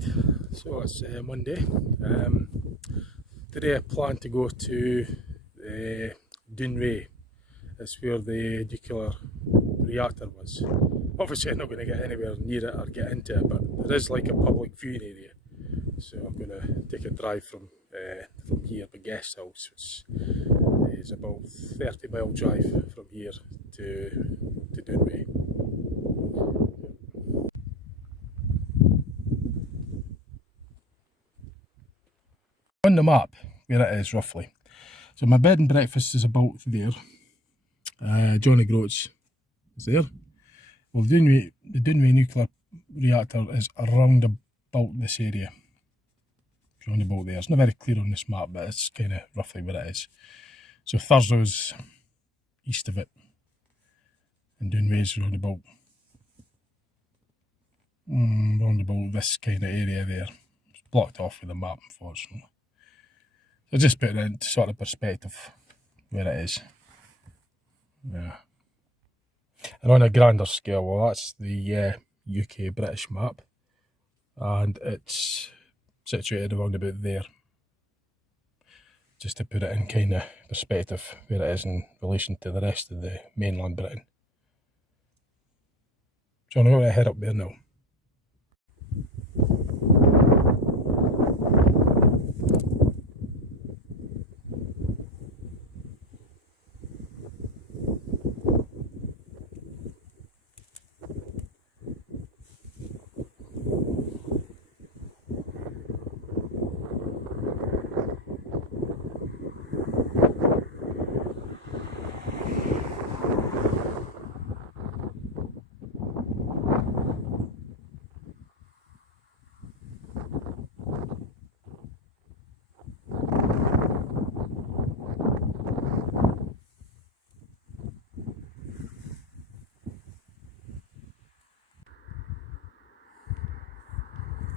Right, so it's Monday. Today I plan to go to Dunray. It's where the nuclear reactor was. Obviously I'm not going to get anywhere near it or get into it, but there is like a public viewing area. So I'm going to take a drive from here, the guest house, which is about 30-mile drive from here to Dunray. On the map, where it is roughly. So my bed and breakfast is about there. Johnny Groats is there. Well, the Dunray nuclear reactor is around about this area. Around about there. It's not very clear on this map, but it's kind of roughly where it is. So Thursday's east of it, and Dunray's round about this kind of area there. It's blocked off with a map, unfortunately. So just put it into sort of perspective where it is. Yeah. And on a grander scale, well, that's the UK British map, and it's situated around about there. Just to put it in kind of perspective where it is in relation to the rest of the mainland Britain. So I'm going to head up there now.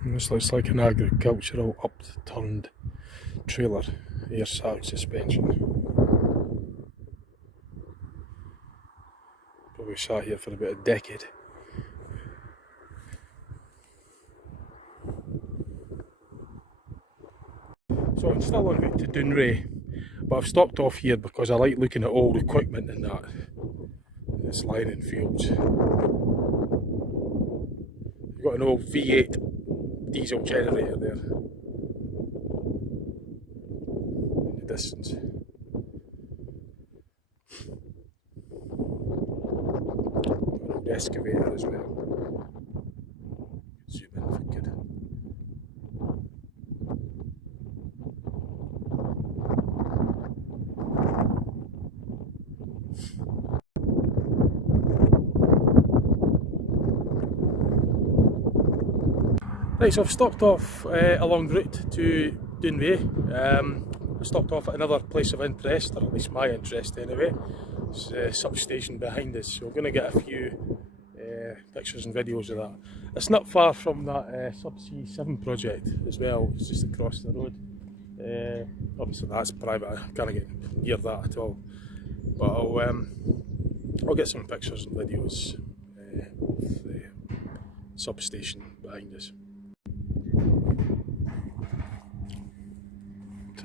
And this looks like an agricultural upturned trailer air sack suspension. Probably sat here for about a decade. So I'm still on route to Dunray, but I've stopped off here because I like looking at old equipment and that. It's lying in fields. You've got an old V8 diesel generator there in the distance. An old excavator as well. Zoom in if I could. Right, so I've stopped off along route to Dunray. I stopped off at another place of interest, or at least my interest anyway. It's a substation behind us, so we're going to get a few pictures and videos of that. It's not far from that Subsea 7 project as well, it's just across the road. Obviously that's private, I can't get near that at all. But I'll get some pictures and videos of the substation behind us.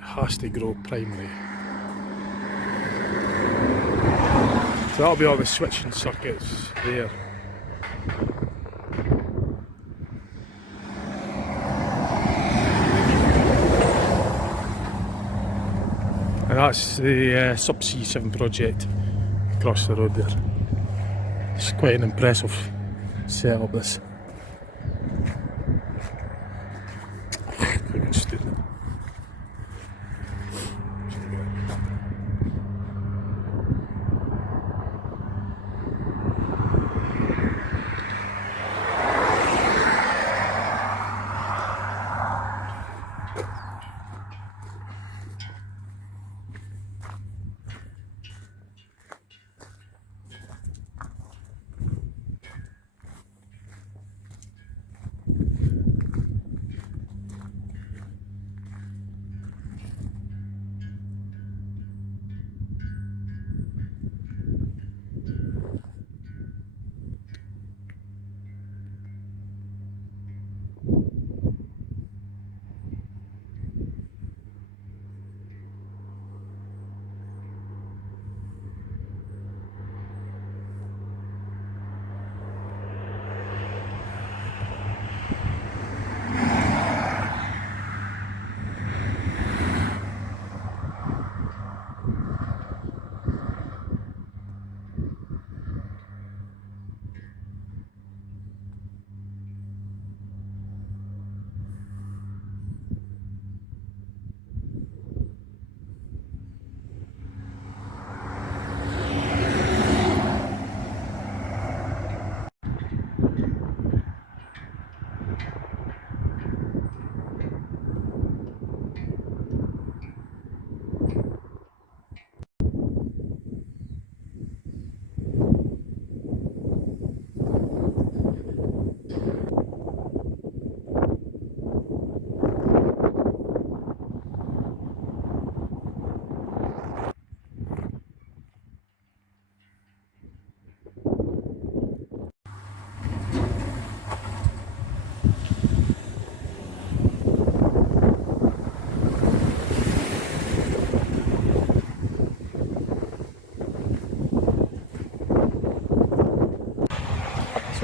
Has to grow primary. So that'll be all the switching circuits there. And that's the Subsea 7 project across the road there. It's quite an impressive setup, this.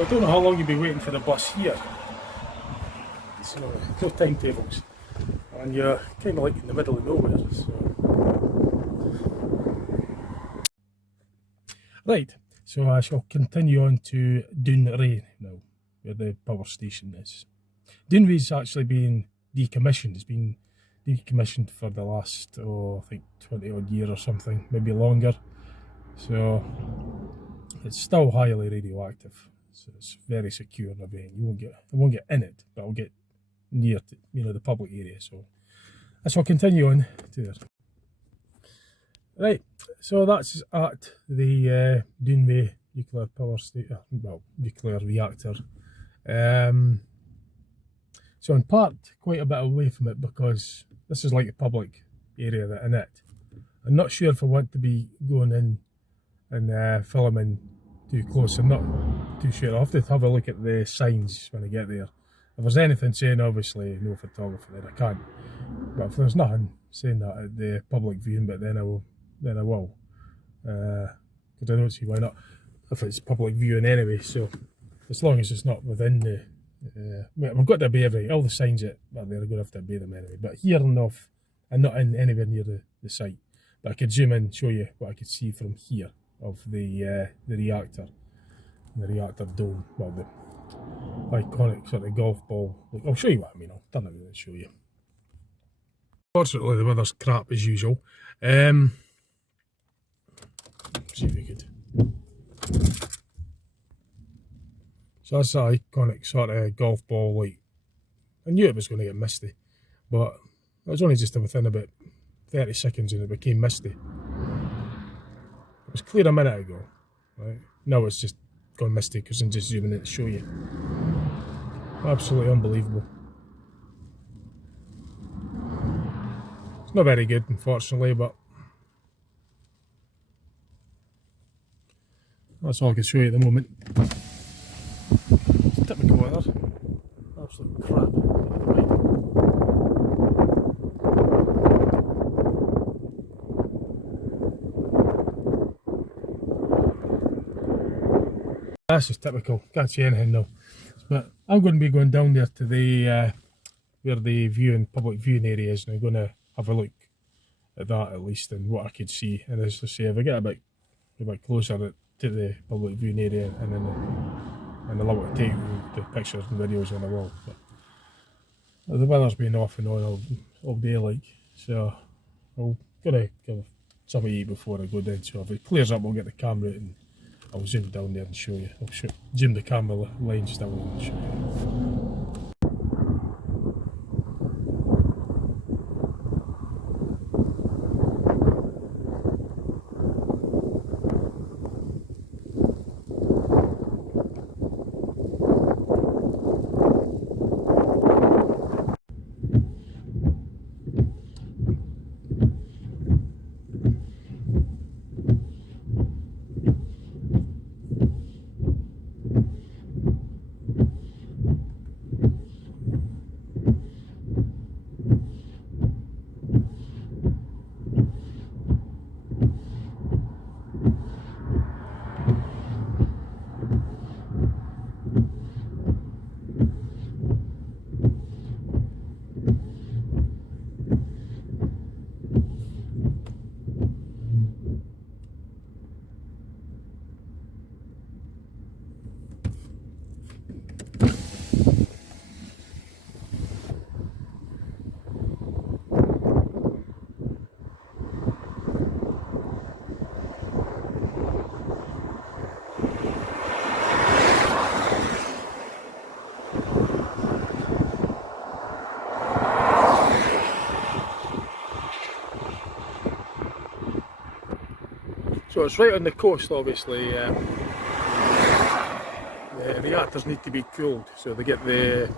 I don't know how long you'll be waiting for the bus here. So, no timetables. And you're kind of like in the middle of nowhere. So. Right, so I shall continue on to Dounreay now, where the power station is. Dounreay's actually been decommissioned. It's been decommissioned for the last, I think 20 odd years or something, maybe longer. So it's still highly radioactive. So it's very secure in a way. I won't get in it, but I'll get near to, the public area. So I shall continue on to there. Right, so that's at the Dounreay nuclear power station, nuclear reactor. So in part, quite a bit away from it because this is like a public area that in it. I'm not sure if I want to be going in and filming too close. I'm not too sure. I'll have to have a look at the signs when I get there. If there's anything saying obviously no photography, then I can't. But if there's nothing saying that at the public viewing, but then I will. Because I don't see why not if it's public viewing anyway. So as long as it's not within the I've got to obey all the signs that are there. I'm going to have to obey them anyway. But here enough, I'm not in anywhere near the site. But I could zoom in and show you what I could see from here of the reactor, the reactor dome. Well, the iconic sort of golf ball. I'll show you what I mean. I'll turn it around and show you. Fortunately, the weather's crap as usual. See if we could. So that's that iconic sort of golf ball. Like, I knew it was going to get misty, but it was only just within about 30 seconds and it became misty. It was clear a minute ago, right? Now it's just gone misty because I'm just zooming in to show you. Absolutely unbelievable. It's not very good, unfortunately, but that's all I can show you at the moment. It's typical weather. Absolute crap. That's just typical. Can't see anything now. But I'm going to be going down there to the where the public viewing area is, and I'm going to have a look at that at least and what I could see. And as I say, if I get a bit closer to the public viewing area, and then I'll be able to take the pictures and videos on the wall. But the weather's been off and on all day, like, so I'm gonna give something to eat before I go down. So if it clears up, I'll get the camera out and I'll zoom down there and show you. I'll zoom the camera lens down and show you. So it's right on the coast, obviously. The reactors need to be cooled, so they get the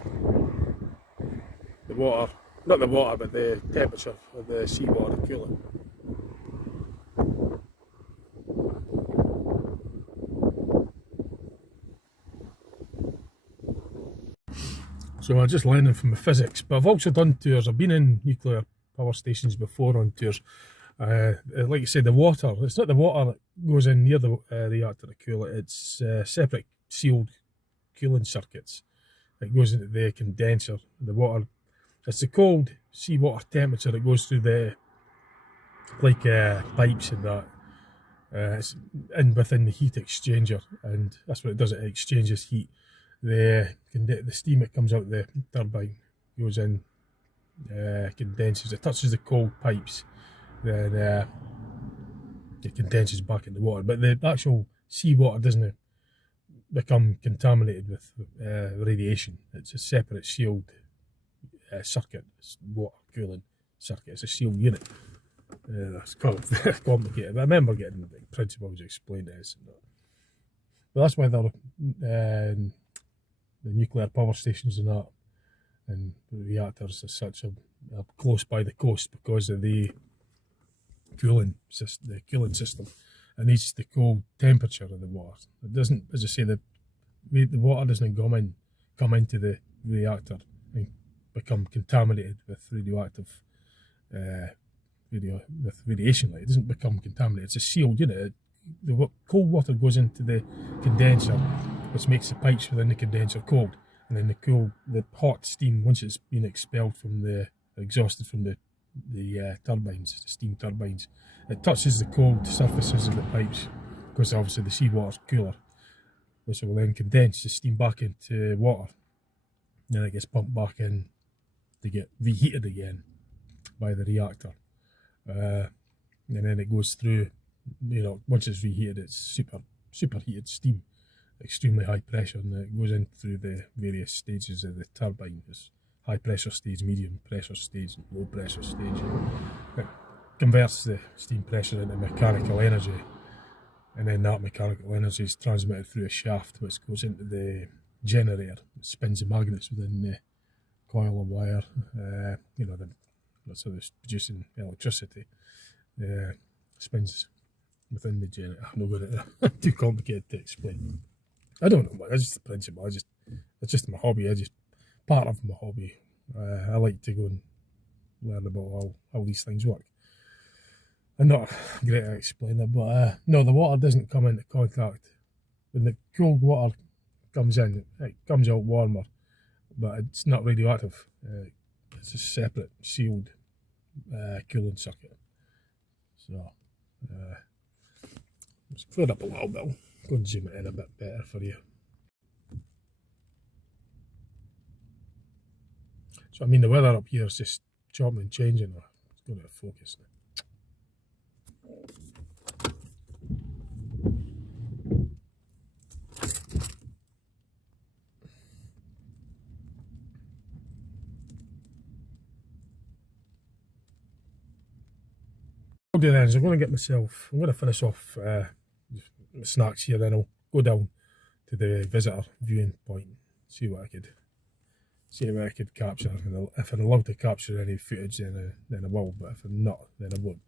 water, not the water, but the temperature of the seawater to cool it. So I'm just learning from the physics, but I've also done tours. I've been in nuclear power stations before on tours. Like you said, the water, it's not the water that goes in near the reactor to cool it, it's separate sealed cooling circuits. It goes into the condenser. The water, it's the cold seawater temperature that goes through the pipes and that. It's within the heat exchanger, and that's what it does. It exchanges heat. The steam that comes out the turbine goes in, condenses. It touches the cold pipes, then it condenses back in the water. But the actual seawater doesn't become contaminated with radiation. It's a separate sealed circuit. It's water cooling circuit. It's a sealed unit. That's complicated. But I remember getting the principles explained to us. But that's why the nuclear power stations and that, and the reactors as such are close by the coast, because of the cooling system. It needs the cold temperature of the water. It doesn't, as I say, the water doesn't come into the reactor and become contaminated with radioactive with radiation. Like, it doesn't become contaminated. It's a sealed unit. The cold water goes into the condenser, which makes the pipes within the condenser cold, and then the hot steam, once it's been expelled from exhausted from the turbines, the steam turbines, it touches the cold surfaces of the pipes, because obviously the seawater's cooler, which will then condense the steam back into water. Then it gets pumped back in to get reheated again by the reactor. And then it goes through, once it's reheated, it's superheated steam, extremely high pressure, and it goes in through the various stages of the turbine. There's high pressure stage, medium pressure stage, and low pressure stage. It converts the steam pressure into mechanical energy, and then that mechanical energy is transmitted through a shaft, which goes into the generator. It spins the magnets within the coil of wire. That's how it's producing electricity. Spins within the generator. I'm not going to too complicated to explain. I don't know. It's just the principle. It's just my hobby. Part of my hobby. I like to go and learn about how these things work. I'm not great at explaining it, but no, the water doesn't come into contact. When the cold water comes in, it comes out warmer, but it's not radioactive. It's a separate sealed cooling circuit. So let's clear it up a little bit. I'll go and zoom it in a bit better for you. So I mean, the weather up here is just chopping and changing. It's going to focus now. I'll do then is I'm going to finish off the snacks here, then I'll go down to the visitor viewing point, see what I could capture. If I'm allowed to capture any footage, then I will, but if I'm not, then I won't.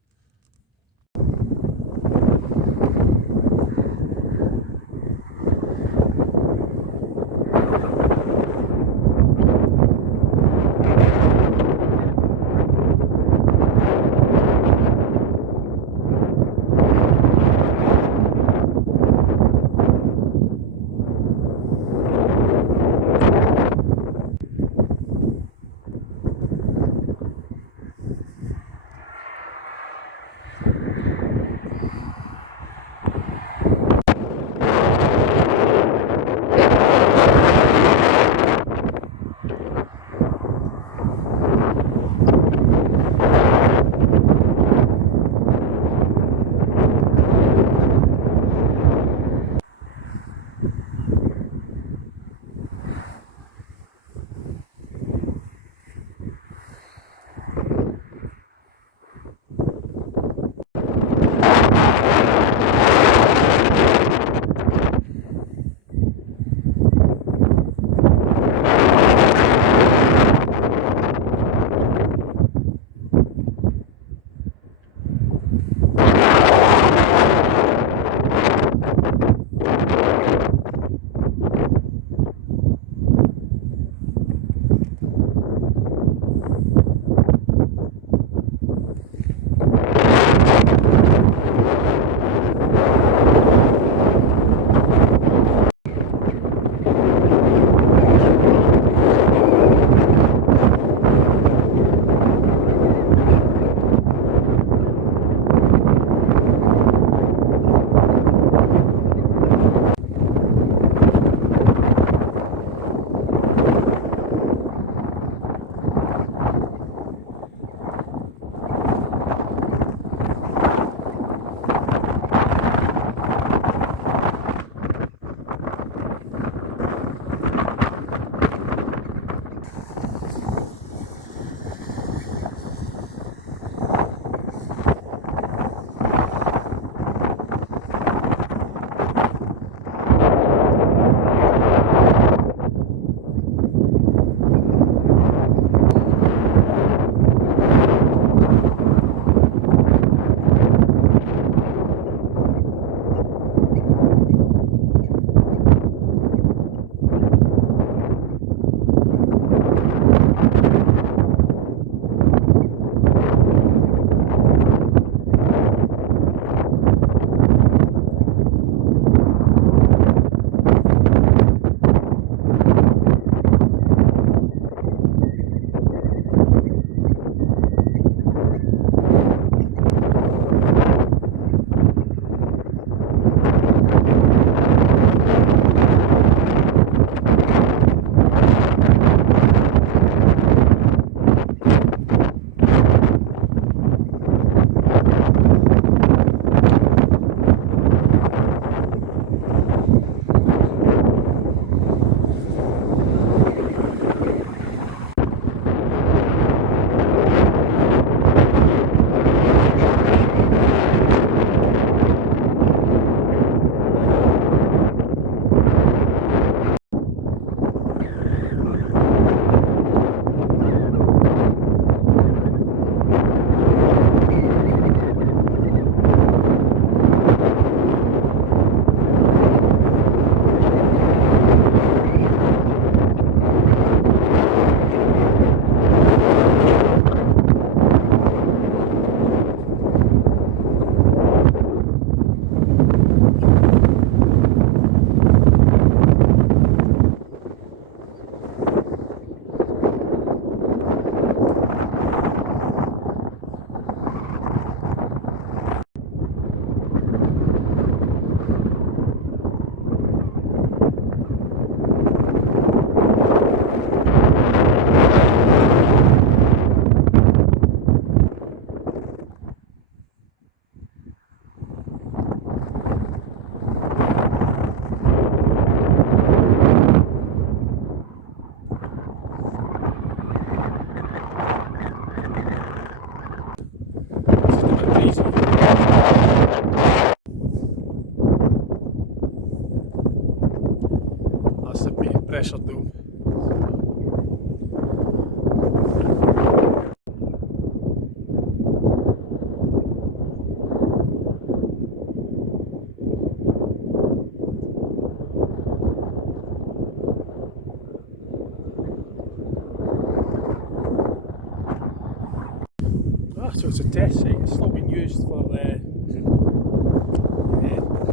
So it's a test site. It's still being used for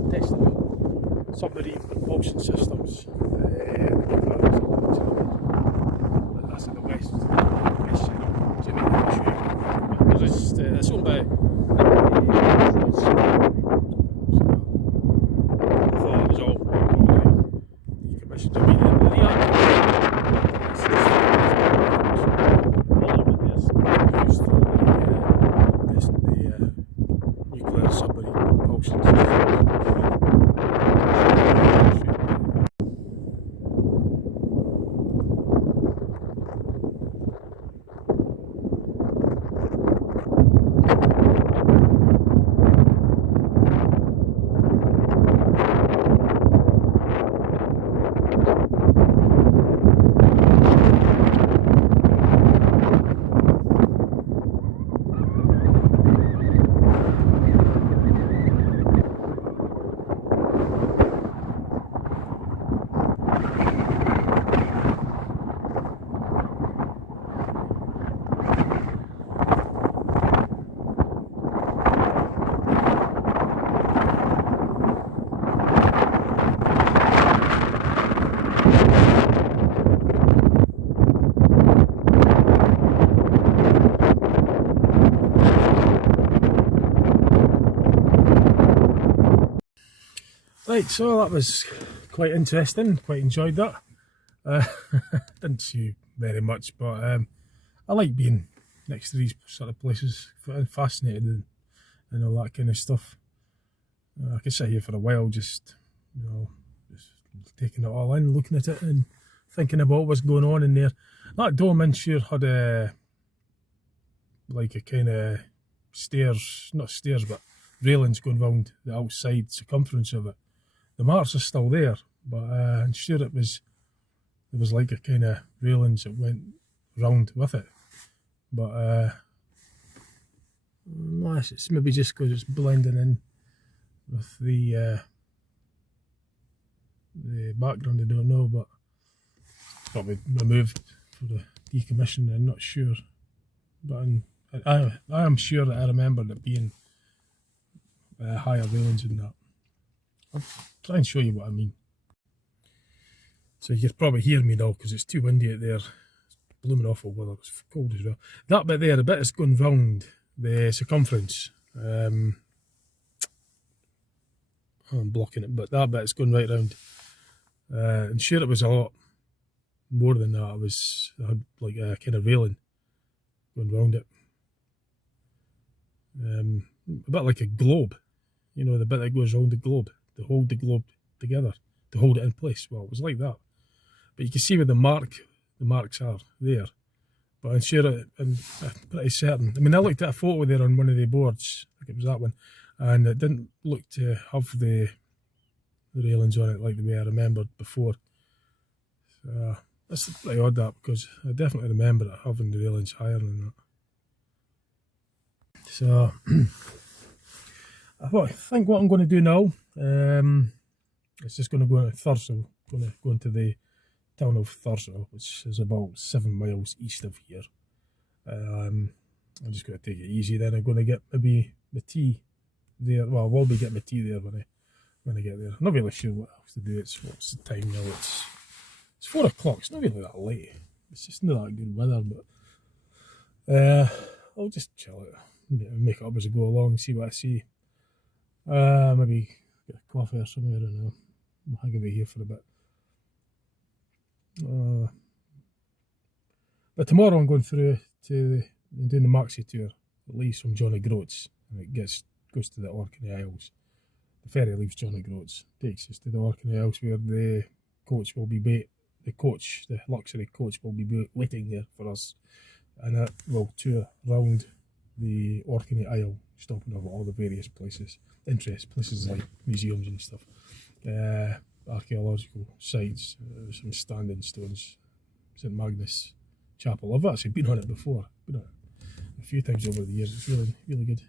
testing submarine propulsion systems. That's in the west side of Jamaica. It's owned by Groats. So I thought it was all probably decommissioned. I mean, the reactor used for the nuclear submarine propulsion systems. Right, so that was quite interesting, quite enjoyed that. Didn't see very much, but I like being next to these sort of places, fascinated and all that kind of stuff. I could sit here for a while just taking it all in, looking at it and thinking about what's going on in there. That dome in sure had like a kind of stairs, not stairs, but railings going round the outside circumference of it. The marks are still there, but I'm sure there was like a kind of railings that went round with it. But it's maybe just because it's blending in with the background. I don't know, but it's probably removed for the decommission. I'm not sure, but I am sure that I remember it being higher railings than that. I'll try and show you what I mean. So you can probably hear me now because it's too windy out there. It's blooming awful weather. It's cold as well. That bit there, the bit that's going round the circumference. I'm blocking it, but that bit's going right round. And sure, it was a lot more than that. I had like a kind of railing going round it. A bit like a globe, you know, the bit that goes round the globe to hold the globe together, to hold it in place. Well, it was like that. But you can see where the marks are there. But I'm sure, I'm pretty certain. I mean, I looked at a photo there on one of the boards, I think it was that one, and it didn't look to have the railings on it like the way I remembered before. So that's pretty odd, that, because I definitely remember it having the railings higher than that. So I think what I'm going to do now, it's just going to go into Thurso. Going to go into the town of Thurso, which is about 7 miles east of here. I'm just going to take it easy. Then I'm going to get maybe the tea there. Well, I will be getting my tea there when I get there. I'm not really sure what else to do. What's the time now? It's 4 o'clock. It's not really that late. It's just not that good weather, but I'll just chill it, make it up as I go along, see what I see. Maybe get a coffee or something. I don't know. I'll hang away here for a bit. But tomorrow I'm going through to doing the Maxi tour. It leaves from Johnny Groats and it goes to the Orkney Isles. The ferry leaves Johnny Groats, takes us to the Orkney Isles where the coach will be the luxury coach will be waiting there for us, and it will tour round the Orkney Isle, stopping off at all the various places like museums and stuff, archaeological sites, some standing stones, St Magnus Chapel. I've actually been on it before. Been on it a few times over the years. It's really, really good.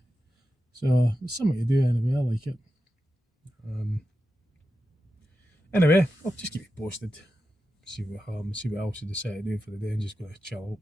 So it's something to do anyway. I like it. Anyway, I'll just keep you posted. See what else I decide to do for the day. I'm just going to chill out.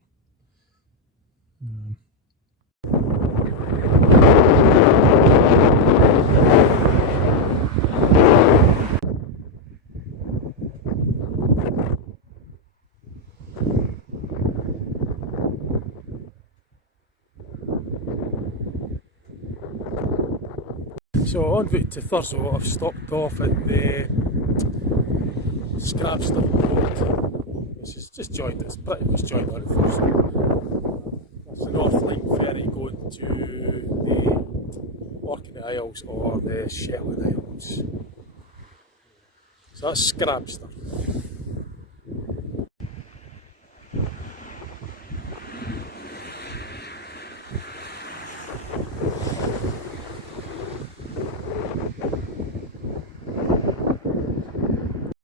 So en route to Thurso, I've stopped off at the Scratchster port, which is just joined. It's pretty much joined on at Thurso. It's the North Line ferry going to the Orkney Isles or the Shetland Islands. So that's Scratchster.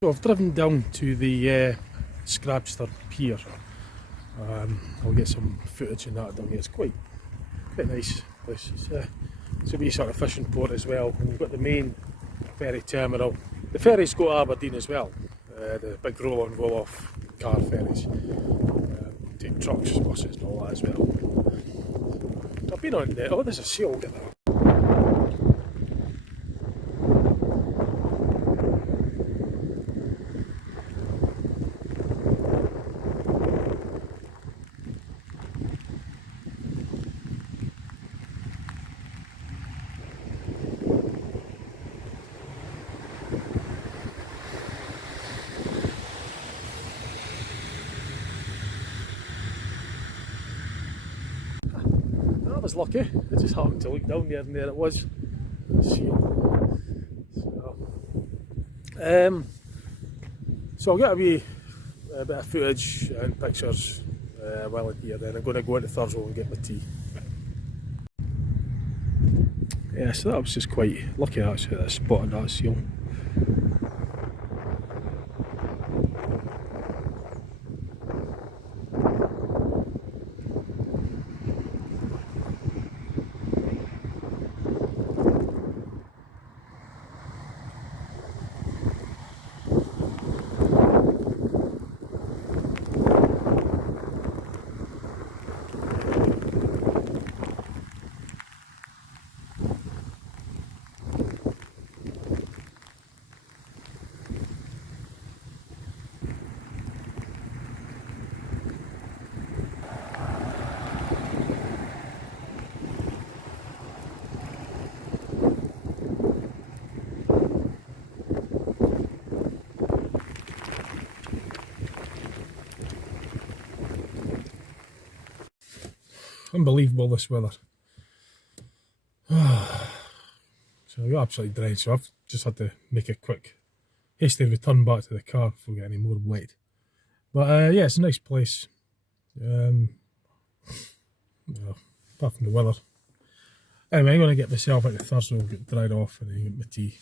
So I've driven down to the Scratchster pier. I'll get some footage in that down here. It's quite nice place. It's a wee sort of fishing port as well, and you've got the main ferry terminal. The ferries go to Aberdeen as well, the big roll-on roll-off car ferries. Take trucks, buses and all that as well. I've been on there. Oh, there's a seal, get that. I was lucky. I just happened to look down there and there it was. So I'll get a bit of footage and pictures while I'm here. Then I'm going to go into Thurso and get my tea. Yeah, so that was just quite lucky actually that I spotted that seal. Unbelievable this weather. So I got absolutely drenched, so I've just had to make a quick hasty return back to the car before we get any more wet. But yeah, it's a nice place. Well, apart from the weather. Anyway, I'm going to get myself into Thurso, get dried off and then get my tea.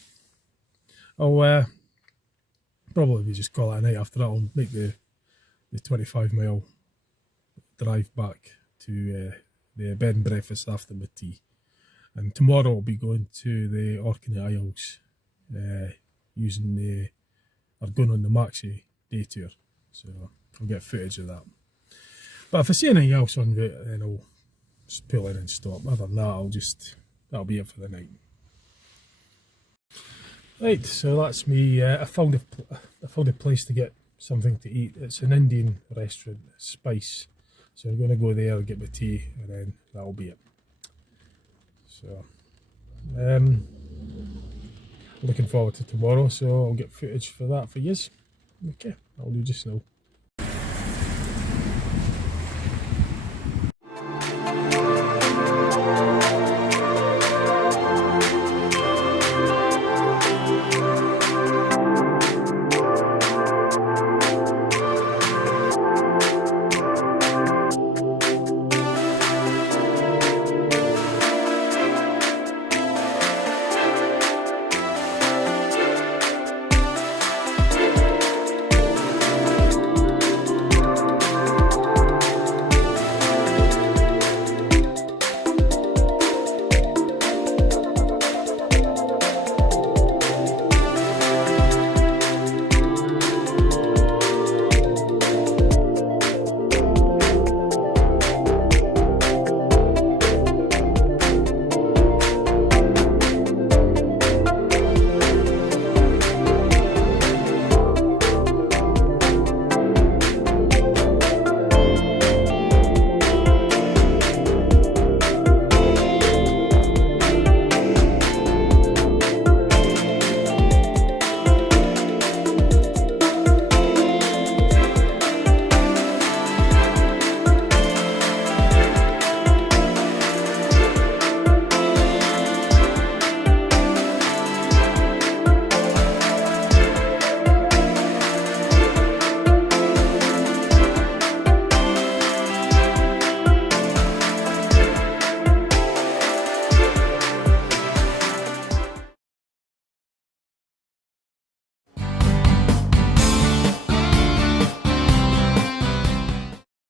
I'll probably just call it a night after that. I'll make the 25-mile drive back to the bed and breakfast after my tea. And tomorrow I'll be going to the Orkney Isles going on the Maxi day tour. So I'll get footage of that. But if I see anything else on route, then I'll just pull in and stop. Other than that, that'll be it for the night. Right, so that's me. I found a place to get something to eat. It's an Indian restaurant, Spice. So I'm going to go there and get my tea, and then that'll be it. So, looking forward to tomorrow. So I'll get footage for that for yous. Okay, I'll do just now.